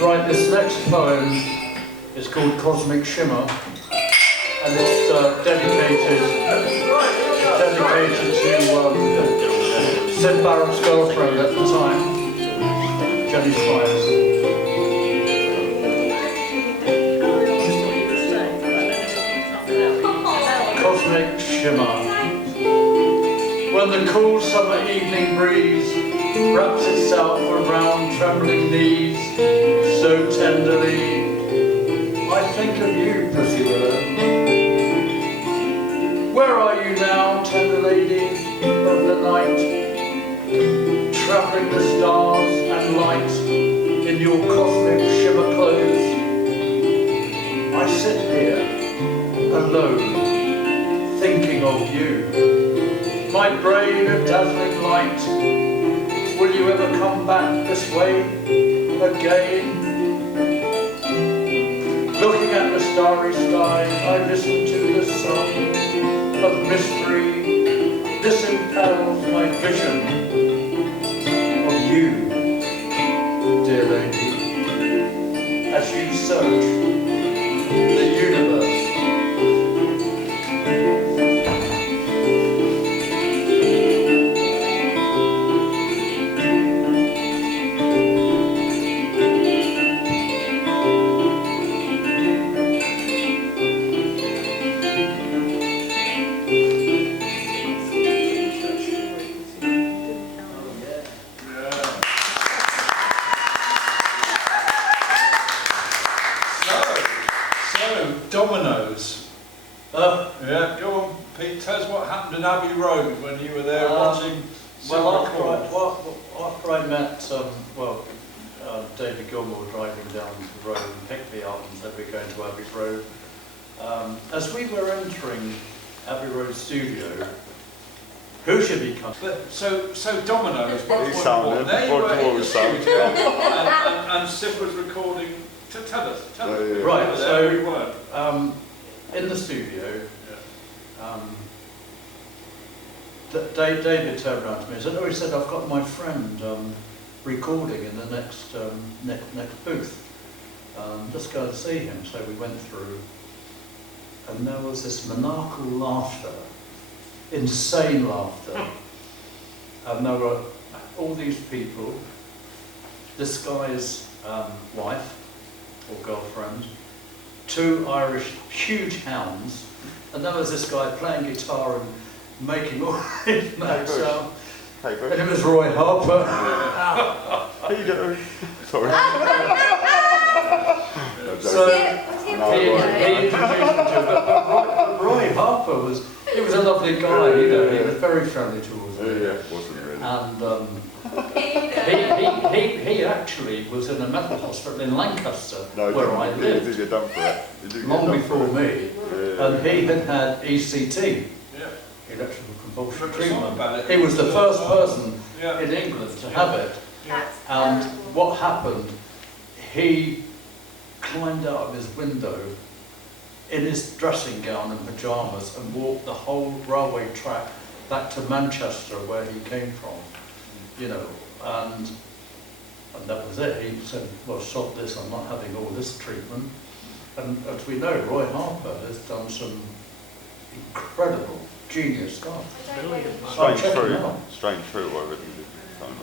Right, this next poem is called Cosmic Shimmer, and it's dedicated to Sid Barrett's girlfriend at the time, Jenny Spires. Cosmic Shimmer. When the cool summer evening breeze wraps itself around trembling knees so tenderly, I think of you, Pussy Willow. Where are you now, tender lady of the night, travelling the stars and light in your cosmic shimmer clothes? I sit here, alone, thinking of you. My brain a dazzling light. Will you ever come back this way again? Looking at the starry sky, I listen to the song of mystery. This impels my vision of you, dear lady, as you search the universe. Dominoes. Yeah, go on, Pete. Tell us what happened in Abbey Road when you were there watching. Well, after I met David Gilmour driving down the road and picked me up and said we're going to Abbey Road. As we were entering Abbey Road studio, who should be coming? But so Dominoes. There you were in the studio, and Sid was recording. Tell us. Right, so in the studio, David turned around to me and said, he said, I've got my friend recording in the next booth. Just go and see him. So we went through, and there was this maniacal laughter, insane laughter. And there were all these people, this guy's wife, or girlfriend, two Irish huge hounds, and then there was this guy playing guitar and making all his mad sound. And it was Roy Harper. How you doing? Sorry. So he introduced me to it. But Roy Harper he was a lovely guy, he was very friendly towards me. Yeah, wasn't really. And he actually was in a mental hospital in Lancaster, where I lived, Did you done for it? long before me, and he had ECT, electrical convulsion treatment. He was the first person in England to have it, and what happened, he climbed out of his window in his dressing gown and pyjamas and walked the whole railway track back to Manchester, where he came from, and that was it. He said, well, stop this, I'm not having all this treatment. And as we know, Roy Harper has done some incredible, genius stuff. Strange true, whatever he did.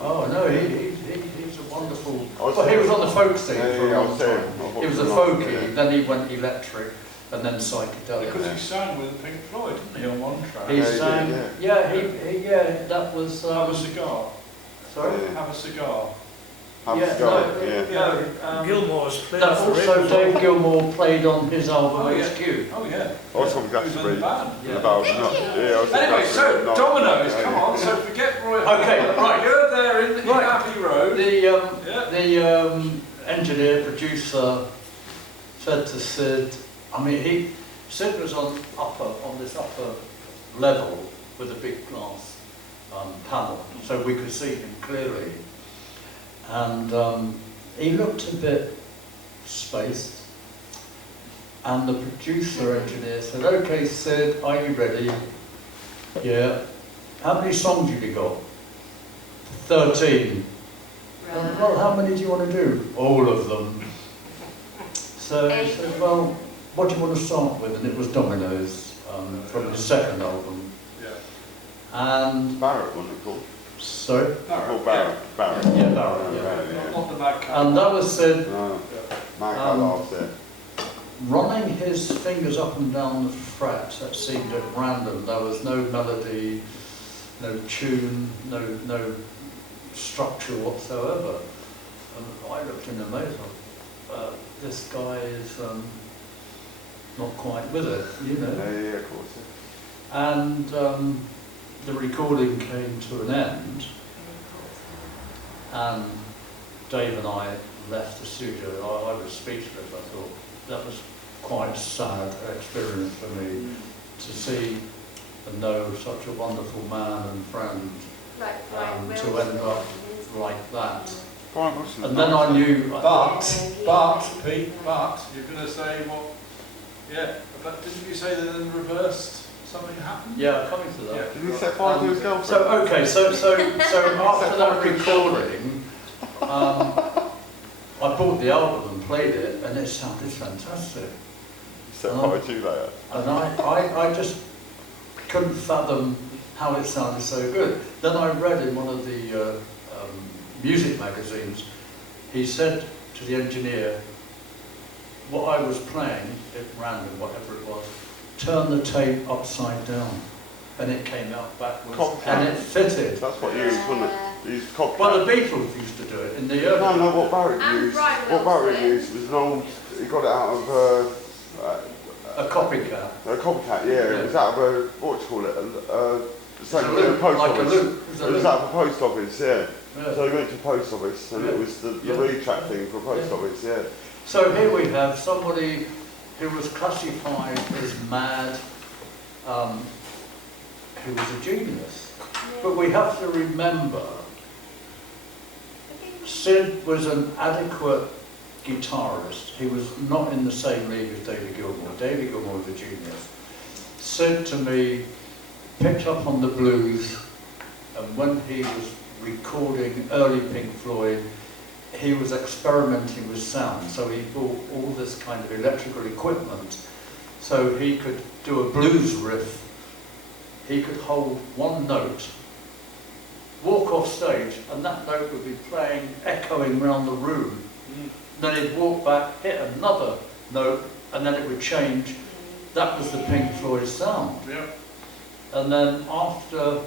Oh no, he's a wonderful. Well, he was on the folk scene for a long time. He was a folkie, then he went electric, and then psychedelic. Because he sang with Pink Floyd, didn't he, on one track? He sang, that was... Have a cigar. Sorry? Have a cigar. Gilmour's played that for also it. Dave Gilmour played on his album HQ. Oh yeah. Also from Glastonbury. Anyway, so Dominoes, come on. So forget Roy. Okay, right. You're there in Abbey Road. The engineer producer said to Sid. Sid was on this upper level with a big glass panel, so we could see him clearly. And he looked a bit spaced, and the producer engineer said, okay Sid, are you ready? Yeah. How many songs have you got? 13. Well, how many do you want to do? All of them. So he said, well, what do you want to start with? And it was Dominoes from his second album. Yeah. And Barrett, wasn't it called? sorry? Oh, Barrett. Barrett. Yeah, Barrett. Yeah. Barrett, yeah. Not the Mad Cow. And that was Sid No. Mad Cow laughs there. running his fingers up and down the fret that seemed at random. There was no melody, no tune, no structure whatsoever. And I looked in amazement. This guy is not quite with it, you know. Yeah, of course. And the recording came to an end, and Dave and I left the studio. I was speechless. I thought that was quite a sad experience for me to see and know such a wonderful man and friend to end up like that. And then I knew. But, Pete, you're going to say what? Yeah, but didn't you say that in reversed something happened? Yeah, coming to that. Yeah. Did he set fire to his girlfriend? So okay, so after that recording, I bought the album and played it, and it sounded fantastic. Set fire to you later. And I just couldn't fathom how it sounded so good. Then I read in one of the music magazines, he said to the engineer, what I was playing, at random, whatever it was, turn the tape upside down, and it came out backwards, and it fitted. That's what you used, wasn't it? You used copycat. Well, the Beatles used to do it in the early... No, what Barrett used. What Barrett used was an old... He got it out of a copycat. A copycat, yeah. It was out of a... What do you call it? Same a thing, loop, post like office. a loop. It was out of a post office, yeah. Yeah. So he went to post office, and it was the read track thing for post office, yeah. So here we have somebody who was classified as mad, who was a genius. But we have to remember, Sid was an adequate guitarist. He was not in the same league as David Gilmour. David Gilmour was a genius. Sid, to me, picked up on the blues, and when he was recording early Pink Floyd, he was experimenting with sound, so he bought all this kind of electrical equipment so he could do a blues riff. He could hold one note, walk off stage, and that note would be playing, echoing around the room. Then he'd walk back, hit another note, and then it would change. That was the Pink Floyd sound. Yeah. And then after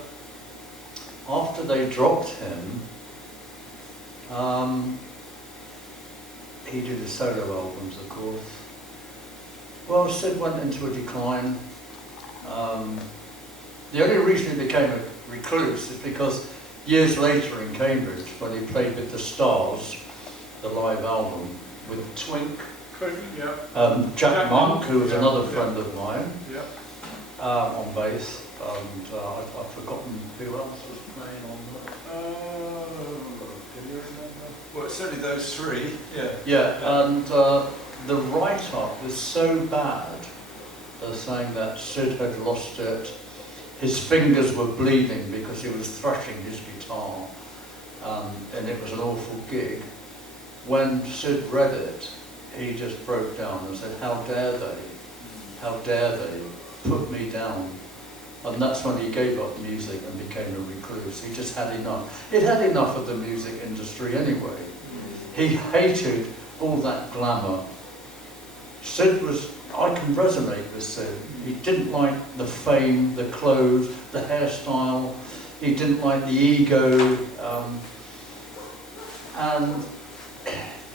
they dropped him, he did his solo albums, of course. Well, Sid went into a decline. The only reason he became a recluse is because years later in Cambridge, when he played with the Stars, the live album, with Twink, Jack Monk, who was another friend of mine, on bass, and I've forgotten who else was playing on that. Well, it's only those three. Yeah, and the write-up was so bad, they're saying that Sid had lost it. His fingers were bleeding because he was thrashing his guitar, and it was an awful gig. When Sid read it, he just broke down and said, how dare they put me down? And that's when he gave up music and became a recluse. He just had enough. He'd had enough of the music industry anyway. He hated all that glamour. Sid was, I can resonate with Sid. He didn't like the fame, the clothes, the hairstyle. He didn't like the ego. And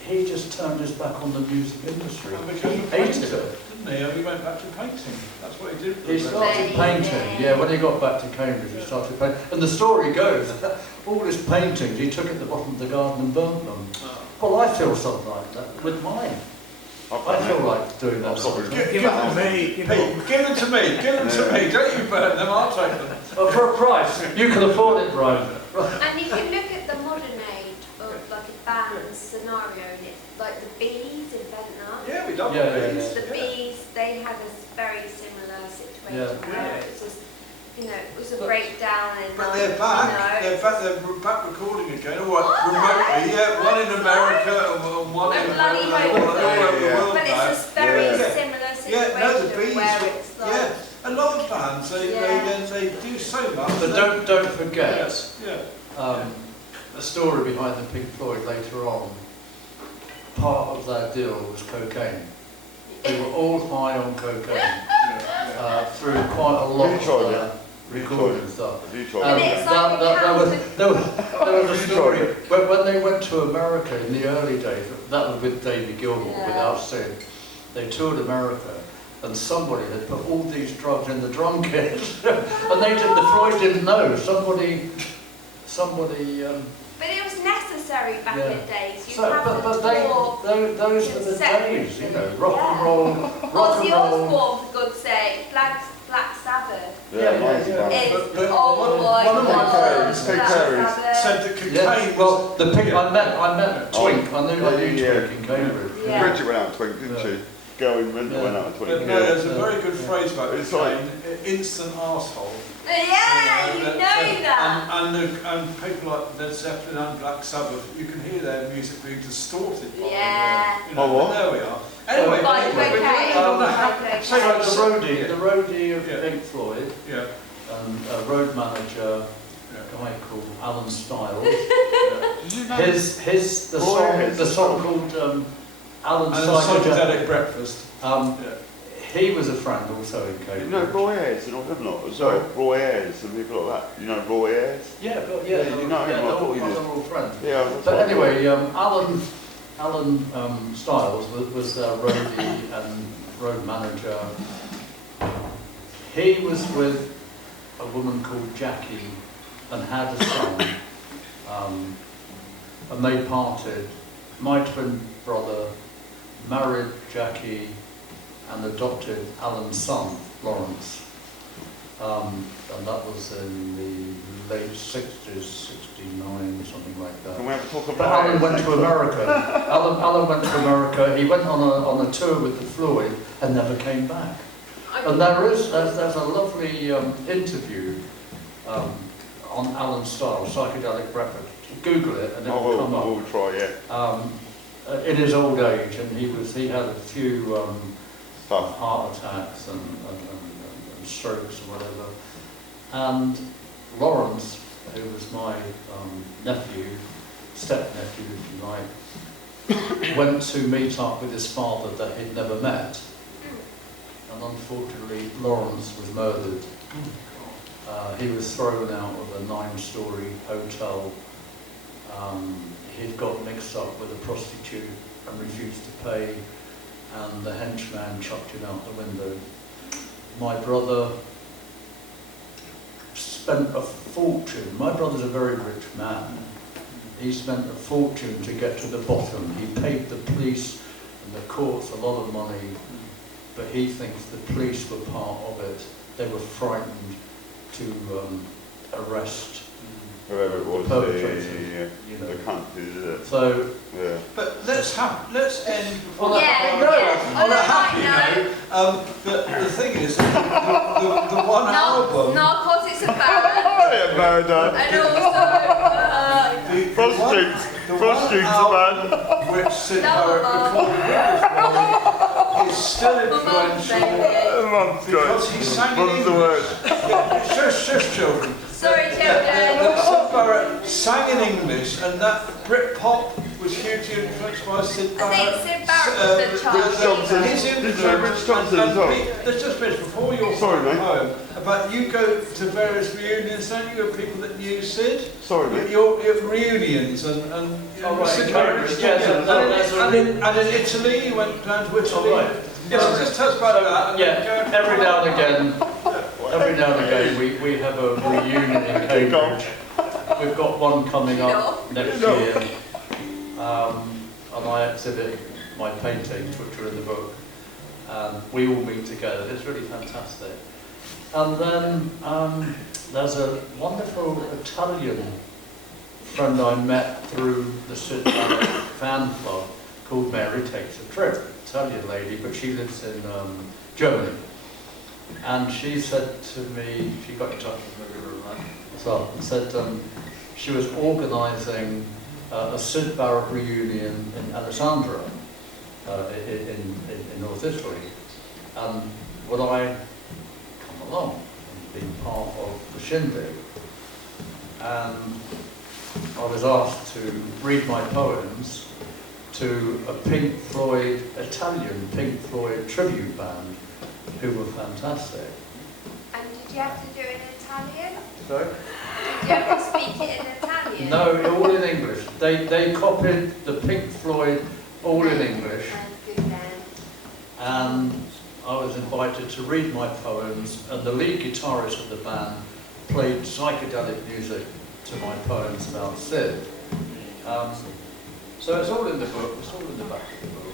he just turned his back on the music industry. He hated it. He went back to painting. That's what he did. He started painting, yeah, when he got back to Cambridge he started painting. And the story goes that all his paintings he took at the bottom of the garden and burnt them. Well, I feel something like that with mine. I feel like doing that sort of thing. Give them to me. Give them to me. Give them to me. Don't you burn them, I'll take them. Oh, for a price. You can afford it, Brian. And if you look at the modern age of like a band scenario, like the Bees in Ventnor. Yeah, we done the Bees. The Bees, they had a very similar situation where it was just, it was a breakdown in But they're back. They're back recording again. Remotely. Yeah, one in America and one in bloody all over the world. But it's situation no, the Bees, where it's like... a lot of bands, they do so much. But don't forget, Yeah. the story behind the Pink Floyd later on. Part of their deal was cocaine. They were all high on cocaine through quite a lot of their recording stuff. Have you And tried it? there was a story when they went to America in the early days. That was with David Gilmour, without Sid. They toured America, and somebody had put all these drugs in the drum kit, and the Floyd didn't know. Somebody. But it was necessary back in the days. You So, have but to those were the days, you know, rock and roll. Ozzy Osbourne, for God's sake, Black Sabbath. Yeah, mine's yeah. bad. It's, But oh my one of my God, friends, Black Pete Terry's, Sabbath. said that cocaine Yeah, well, the Pink, Yeah. I met Twink. I knew Twink in Cambridge. Yeah. Bridget went out to Twink, didn't she? Going went out to Twink. But no, there's a very good phrase about It's cocaine, instant arsehole. Yeah, you know that. And people like Led Zeppelin and Black Sabbath, you can hear their music being distorted by Yeah. them. You know, Oh, what? but there we are. Anyway, By anyway, cocaine. So like the Yeah. roadie of Yeah. Pink Floyd, Yeah. and a road manager, a guy called Alan Stiles. Did you know? The song called Alan And Stiles. psychedelic breakfast. He was a friend also in You Cambridge. know Roy Ayres and all them lot as well. Roy Ayres and people like that. You know Roy Ayres? Yeah, but Yeah, you know him, I they're thought all, you did. they're all friends. Yeah. that's But what I anyway, Alan Stiles was their roadie and road manager. He was with a woman called Jackie and had a son, and they parted. My twin brother married Jackie and adopted Alan's son, Lawrence. And that was in the late 60s, 69, something like that. Can we have a talk But about Alan went to America. Alan went to America. He went on a tour with the Floyd and never came back. And there's a lovely interview on Alan Stiles, Psychedelic Breakfast. Google it and it will come up. We'll try, yeah. In his old age, and he had a few Stuff. heart attacks and strokes and whatever. And Lawrence, who was my step-nephew, if you like, went to meet up with his father that he'd never met. And unfortunately, Lawrence was murdered. He was thrown out of a 9-story hotel. He'd got mixed up with a prostitute and refused to pay, and the henchman chucked him out the window. My brother spent a fortune. My brother's a very rich man. He spent a fortune to get to the bottom. He paid the police and the courts a lot of money, but he thinks the police were part of it. They were frightened to arrest Whoever it was, the perpetrator, the country, is it? So, Yeah. But let's end before Yeah, on a happy note. The thing is, the one album. Narcotics are bad. Yeah, murder. And also, Prostitutes. The Prostitutes one are bad. album which Sid Barrett recorded with Floyd is still influential because he sang in What's the English. word? Just children. sorry, children. Sid Barrett sang in English, and that Britpop was hugely influenced by Sid I Barrett. think Sid Barrett was the Rich Johnson. child. His Did you know influence, Rich Johnson as well? There's just been before your Sorry, mate. home, about you go to various reunions, don't you, of people that knew Sid? Sorry, mate. Your reunions and Oh, right, Sid in Barrett. Cambridge, yes, And in Italy, you went down to Italy. Oh, right. Yes, just tell us about that. And yeah, then go every now and again we have a reunion in Cambridge. We've got one coming up next year, and I exhibit my paintings, which are in the book, and we all meet together. It's really fantastic. And then there's a wonderful Italian friend I met through the Sid Barrett fan club called Mary Takes a Trip, Italian lady, but she lives in Germany. And she said to me, she got in touch with me and said she was organising a Sid Barrett reunion in Alessandria, in North Italy. And when I come along and be part of the shindig, and I was asked to read my poems to a Pink Floyd, Italian Pink Floyd tribute band, who were fantastic. And did you have to do it in Italian? Sorry? Did you have to speak it in Italian? No, all in English. They copied the Pink Floyd all in English. That's good then. And I was invited to read my poems, and the lead guitarist of the band played psychedelic music to my poems about Sid. So it's all in the book, it's all in the back of the book.